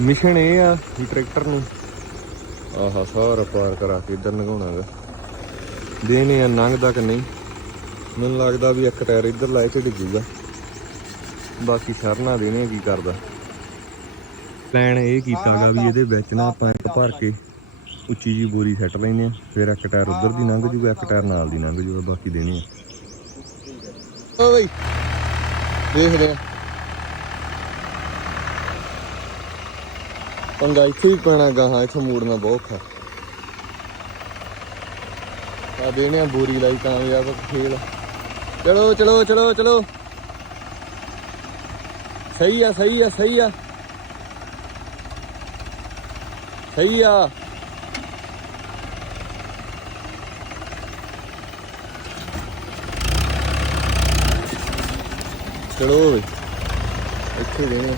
Mission ਇਹ ਆ, ਵੀ tractor ਨੂੰ ਆਹਾ ਸਾਰਾ ਪਾਰ ਕਰਾ ਕੇ ਇੱਧਰ ਲੰਘਾਉਣਾਗਾ ਦੇਨੇ ਆ ਲੰਘਦਾ ਕਿ ਨਹੀਂ? ਮੈਨੂੰ ਲੱਗਦਾ ਵੀ ਇੱਕ ਟਾਇਰ ਇੱਧਰ ਲਾਏ ਤੇ ਡਿੱਗੂਗਾ। ਬਾਕੀ ਸਰਨਾ ਦੇਣੇ ਕੀ ਕਰਦਾ? ਪਲਾਨ ਇਹ ਕੀਤਾਗਾ ਵੀ ਇਹਦੇ ਵਿੱਚ ਨਾ ਆਪਾਂ ਇੱਕ ਭਰ ਕੇ ਉੱਚੀ ਜੀ ਬੋਰੀ ਸੱਟ ਲੈਨੇ ਆ, ਫਿਰ ਇੱਕ ਟਾਇਰ ਉਧਰ ਦੀ ਲੰਘ ਜੂਗਾ, ਇੱਕ ਟਾਇਰ ਨਾਲ ਦੀ ਲੰਘ ਜੂਗਾ, ਬਾਕੀ ਦੇਣੇ ਆ। ਓ ਬਈ ਦੇਖਦੇ ਆ ਪੰਗਾ ਇੱਥੇ ਹੀ ਪੈਣਾ ਗਾਹਾਂ, ਇੱਥੋਂ ਮੋੜਨਾ ਬਹੁਤ ਔਖਾ। ਆ ਦੇਣੇ ਆ ਬੋਰੀ ਲਾਈ ਕਾਮਯਾਬ ਖੇਲ। ਚਲੋ ਚਲੋ ਚਲੋ ਚਲੋ। ਸਹੀ ਆ ਸਹੀ ਆ ਸਹੀ ਆ। ਸਹੀ ਆ। ਚਲੋ ਇੱਥੇ ਦੇਣੇ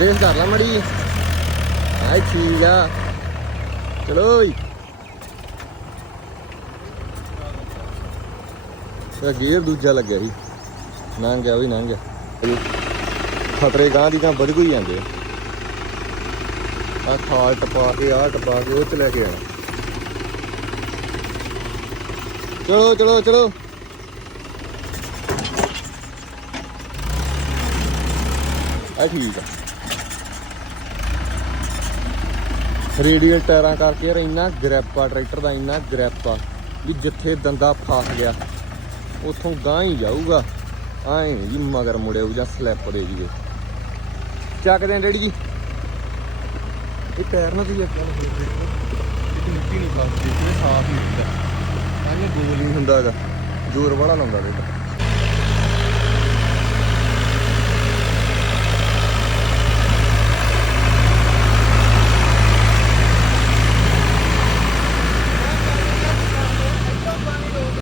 ਰੇਸ ਕਰ ਲਾ ਮੜੀ ਆਈ ਠੀਕ ਆ। ਚਲੋ ਓਏ। ਇਹ ਗੇਅਰ ਦੂਜਾ ਲੱਗਿਆ ਸੀ। ਲੰਘ ਗਿਆ ਵੀ ਲੰਘ ਗਿਆ ਖਤਰੇ ਗਾਂ ਦੀ ਤਾਂ ਵਧ ਗਈ ਜਾਂਦੇ ਆ। ਖਾਲ ਟਪਾ ਕੇ ਆ ਟਪਾ ਕੇ, ਉਹ ਚ ਲੈ ਕੇ ਆਣਾ ਚਲੋ ਚਲੋ ਚਲੋ। ਆ ਠੀਕ ਆ। ਰੇਡੀਅਲ ਟਾਇਰਾਂ ਕਰਕੇ ਯਾਰ ਇੰਨਾ ਗ੍ਰੈਪ ਆ ਟਰੈਕਟਰ ਦਾ ਇੰਨਾ ਗ੍ਰੈਪ ਆ ਵੀ ਜਿੱਥੇ ਦੰਦਾ ਫਸ ਗਿਆ, ਉਥੋਂ ਗਾਂ ਹੀ ਜਾਊਗਾ। ਆਏ ਨੀ ਜੀ ਮਗਰ ਮੁੜਿਓ ਜਾਂ ਸਲਿੱਪ ਦੇ ਜੀਏ। ਚੱਕਦੇ ਆਂ ਡੈਡੀ ਜੀ। ਇਹ ਟਾਇਰ ਨਾ ਤੁਸੀਂ ਇੱਕ ਗੱਲ ਇਹ ਮਿੱਟੀ ਨਹੀਂ ਫਸਦੀ ਇਹ ਸਾਫ਼ ਹੀ ਹੁੰਦਾ। ਐਵੇਂ ਗੋਲ ਨਹੀਂ ਹੁੰਦਾਗਾ ਜ਼ੋਰ ਵਾਲਾ ਲਾਉਂਦਾ ਦੇਖ